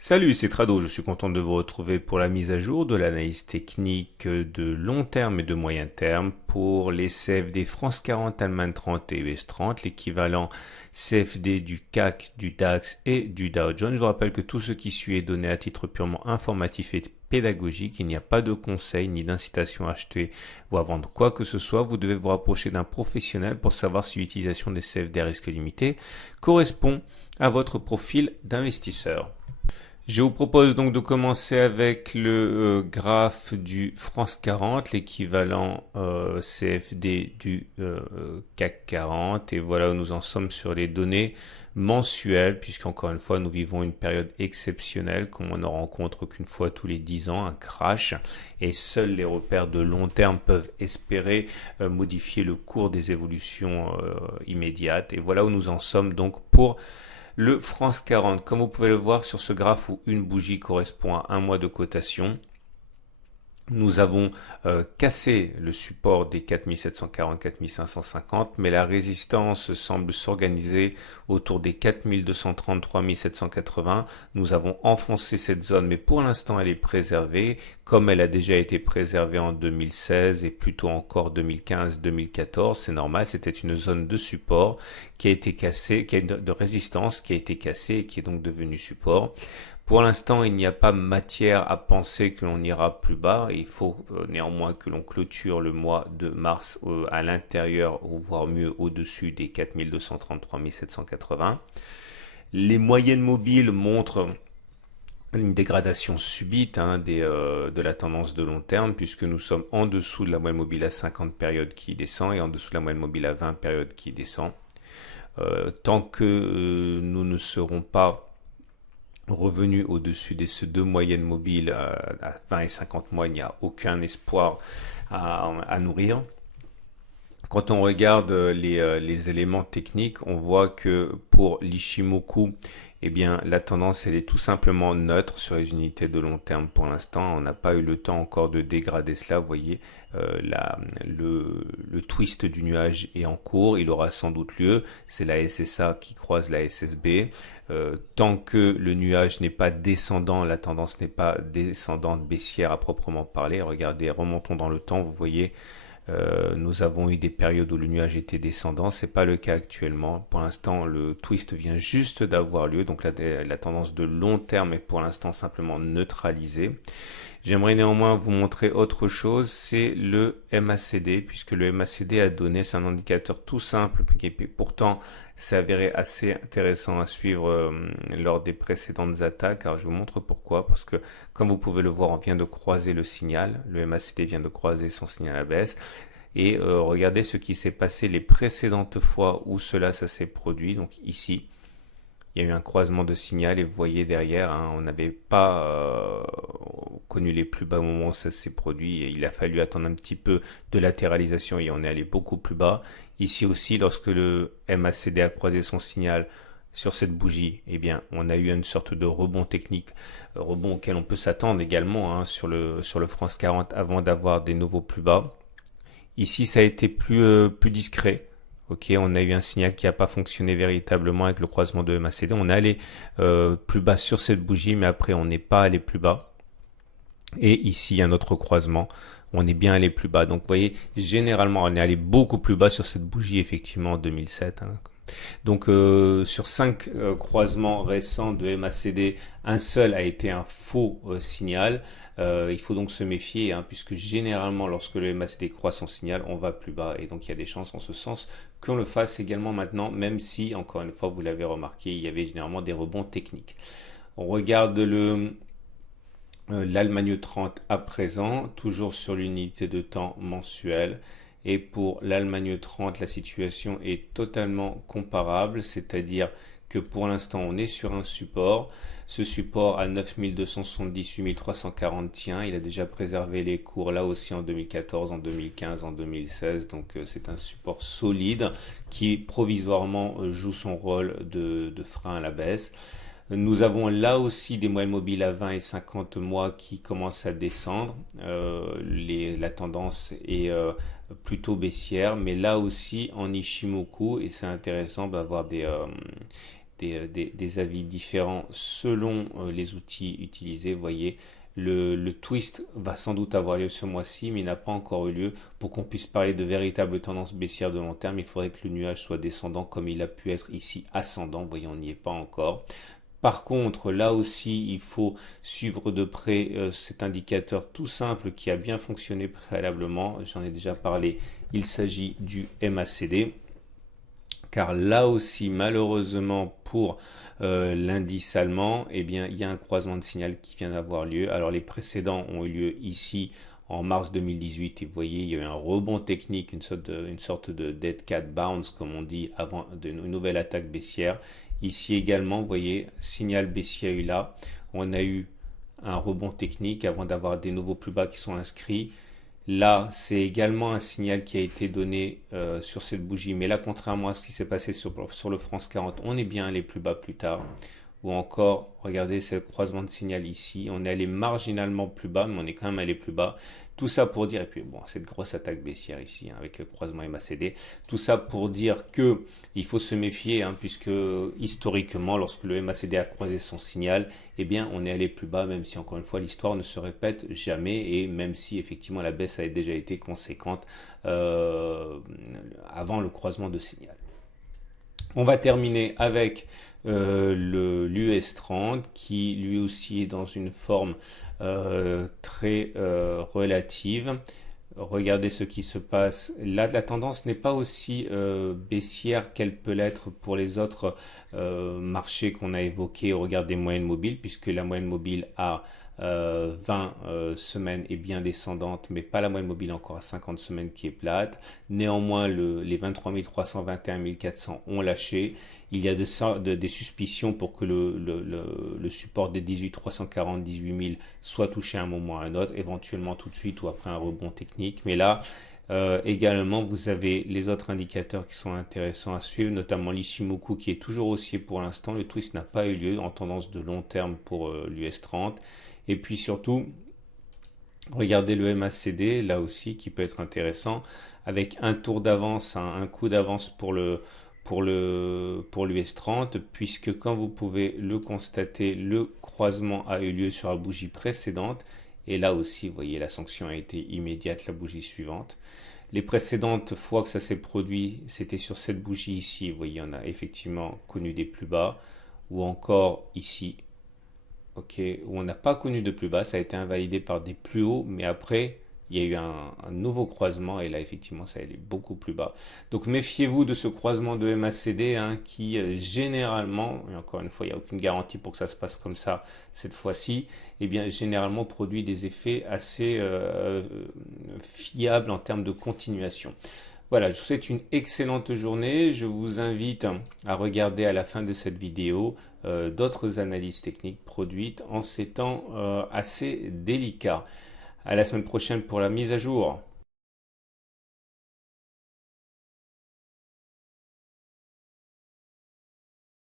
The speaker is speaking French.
Salut, c'est Trado, je suis content de vous retrouver pour la mise à jour de l'analyse technique de long terme et de moyen terme pour les CFD France 40, Allemagne 30 et US 30, l'équivalent CFD du CAC, du DAX et du Dow Jones. Je vous rappelle que tout ce qui suit est donné à titre purement informatif et pédagogique. Il n'y a pas de conseil ni d'incitation à acheter ou à vendre quoi que ce soit. Vous devez vous rapprocher d'un professionnel pour savoir si l'utilisation des CFD à risque limité correspond à votre profil d'investisseur. Je vous propose donc de commencer avec le graphe du France 40, l'équivalent CFD du CAC 40. Et voilà où nous en sommes sur les données mensuelles, puisqu'encore une fois, nous vivons une période exceptionnelle, comme on ne rencontre qu'une fois tous les 10 ans, un crash. Et seuls les repères de long terme peuvent espérer modifier le cours des évolutions immédiates. Et voilà où nous en sommes donc pour le France 40, comme vous pouvez le voir sur ce graphe où une bougie correspond à un mois de cotation, nous avons cassé le support des 4740-4550, mais la résistance semble s'organiser autour des 4233-780. Nous avons enfoncé cette zone, mais pour l'instant elle est préservée, comme elle a déjà été préservée en 2016 et plutôt encore 2015-2014. C'est normal, c'était une zone de support qui a été cassée, de résistance qui a été cassée et qui est donc devenue support. Pour l'instant, il n'y a pas matière à penser que l'on ira plus bas. Il faut néanmoins que l'on clôture le mois de mars à l'intérieur ou voire mieux au-dessus des 4233-780. Les moyennes mobiles montrent une dégradation subite de la tendance de long terme, puisque nous sommes en dessous de la moyenne mobile à 50 périodes qui descend et en dessous de la moyenne mobile à 20 périodes qui descend. Tant que nous ne serons pas revenu au-dessus de ces deux moyennes mobiles à 20 et 50 mois, il n'y a aucun espoir à nourrir. Quand on regarde les éléments techniques, on voit que pour l'Ishimoku, eh bien, la tendance, elle est tout simplement neutre sur les unités de long terme pour l'instant. On n'a pas eu le temps encore de dégrader cela. Vous voyez, le twist du nuage est en cours. Il aura sans doute lieu. C'est la SSA qui croise la SSB. Tant que le nuage n'est pas descendant, la tendance n'est pas descendante baissière à proprement parler. Regardez, remontons dans le temps. Vous voyez, nous avons eu des périodes où le nuage était descendant, c'est pas le cas actuellement. Pour l'instant, le twist vient juste d'avoir lieu, donc la tendance de long terme est pour l'instant simplement neutralisée. J'aimerais néanmoins vous montrer autre chose, c'est le MACD, puisque le MACD a donné, c'est un indicateur tout simple, qui pourtant s'est avéré assez intéressant à suivre lors des précédentes attaques. Alors je vous montre pourquoi, parce que comme vous pouvez le voir, on vient de croiser le signal, le MACD vient de croiser son signal à baisse. Et regardez ce qui s'est passé les précédentes fois où ça s'est produit. Donc ici, il y a eu un croisement de signal et vous voyez derrière, on n'avait pas connu les plus bas moments où ça s'est produit. Et il a fallu attendre un petit peu de latéralisation et on est allé beaucoup plus bas. Ici aussi, lorsque le MACD a croisé son signal sur cette bougie, eh bien, on a eu une sorte de rebond technique, rebond auquel on peut s'attendre également sur le France 40 avant d'avoir des nouveaux plus bas. Ici, ça a été plus discret. Ok, on a eu un signal qui n'a pas fonctionné véritablement avec le croisement de MACD. On est allé plus bas sur cette bougie, mais après, on n'est pas allé plus bas. Et ici, il y a un autre croisement. On est bien allé plus bas. Donc, vous voyez, généralement, on est allé beaucoup plus bas sur cette bougie, effectivement, en 2007. Donc, sur 5 croisements récents de MACD, un seul a été un faux signal. Il faut donc se méfier, puisque généralement, lorsque le MACD croise son signal, on va plus bas. Et donc, il y a des chances en ce sens qu'on le fasse également maintenant, même si, encore une fois, vous l'avez remarqué, il y avait généralement des rebonds techniques. On regarde l'Allemagne 30 à présent, toujours sur l'unité de temps mensuelle. Et pour l'Allemagne 30, la situation est totalement comparable, c'est-à-dire que pour l'instant, on est sur un support. Ce support à 9270, 8340 tient. Il a déjà préservé les cours là aussi en 2014, en 2015, en 2016. Donc c'est un support solide qui provisoirement joue son rôle de frein à la baisse. Nous avons là aussi des moyennes mobiles à 20 et 50 mois qui commencent à descendre. La tendance est plutôt baissière, mais là aussi en Ishimoku, et c'est intéressant d'avoir des avis différents selon les outils utilisés. Vous voyez, le twist va sans doute avoir lieu ce mois-ci, mais il n'a pas encore eu lieu. Pour qu'on puisse parler de véritables tendances baissières de long terme, il faudrait que le nuage soit descendant comme il a pu être ici ascendant. Vous voyez, on n'y est pas encore. Par contre, là aussi, il faut suivre de près cet indicateur tout simple qui a bien fonctionné préalablement. J'en ai déjà parlé. Il s'agit du MACD. Car là aussi, malheureusement, pour l'indice allemand, eh bien, il y a un croisement de signal qui vient d'avoir lieu. Alors, les précédents ont eu lieu ici en mars 2018 et vous voyez, il y a eu un rebond technique, une sorte de dead cat bounce, comme on dit, avant une nouvelle attaque baissière. Ici également, vous voyez, signal baissier eu là. On a eu un rebond technique avant d'avoir des nouveaux plus bas qui sont inscrits. Là, c'est également un signal qui a été donné sur cette bougie. Mais là, contrairement à ce qui s'est passé sur le France 40, on est bien allé plus bas plus tard. Ou encore, regardez, c'est le croisement de signal ici. On est allé marginalement plus bas, mais on est quand même allé plus bas. Tout ça pour dire, et puis bon, cette grosse attaque baissière ici, hein, avec le croisement MACD. Tout ça pour dire que il faut se méfier, hein, puisque historiquement, lorsque le MACD a croisé son signal, eh bien, on est allé plus bas, même si encore une fois, l'histoire ne se répète jamais, et même si effectivement la baisse a déjà été conséquente avant le croisement de signal. On va terminer avec l'US 30 qui lui aussi est dans une forme très relative. Regardez ce qui se passe. Là, la tendance n'est pas aussi baissière qu'elle peut l'être pour les autres marchés qu'on a évoqués au regard des moyennes mobiles, puisque la moyenne mobile a 20 semaines est bien descendante, mais pas la moyenne mobile encore à 50 semaines qui est plate. Néanmoins, les 23 300, 21 400 ont lâché. Il y a des suspicions pour que le support des 18 340, 18 000 soit touché à un moment ou à un autre, éventuellement tout de suite ou après un rebond technique. Mais là, également, vous avez les autres indicateurs qui sont intéressants à suivre, notamment l'Ishimoku qui est toujours haussier pour l'instant. Le twist n'a pas eu lieu en tendance de long terme pour l'US 30. Et puis surtout, regardez le MACD, là aussi, qui peut être intéressant, avec un tour d'avance, un coup d'avance pour l'US 30, puisque comme vous pouvez le constater, le croisement a eu lieu sur la bougie précédente. Et là aussi, vous voyez, la sanction a été immédiate, la bougie suivante. Les précédentes fois que ça s'est produit, c'était sur cette bougie ici. Vous voyez, on a effectivement connu des plus bas, ou encore ici. Ok, où on n'a pas connu de plus bas, ça a été invalidé par des plus hauts, mais après, il y a eu un nouveau croisement, et là, effectivement, ça allait beaucoup plus bas. Donc, méfiez-vous de ce croisement de MACD, hein, qui, généralement, et encore une fois, il n'y a aucune garantie pour que ça se passe comme ça cette fois-ci, eh bien, généralement, produit des effets assez fiables en termes de continuation. Voilà, je vous souhaite une excellente journée. Je vous invite à regarder à la fin de cette vidéo d'autres analyses techniques produites en ces temps assez délicats. À la semaine prochaine pour la mise à jour.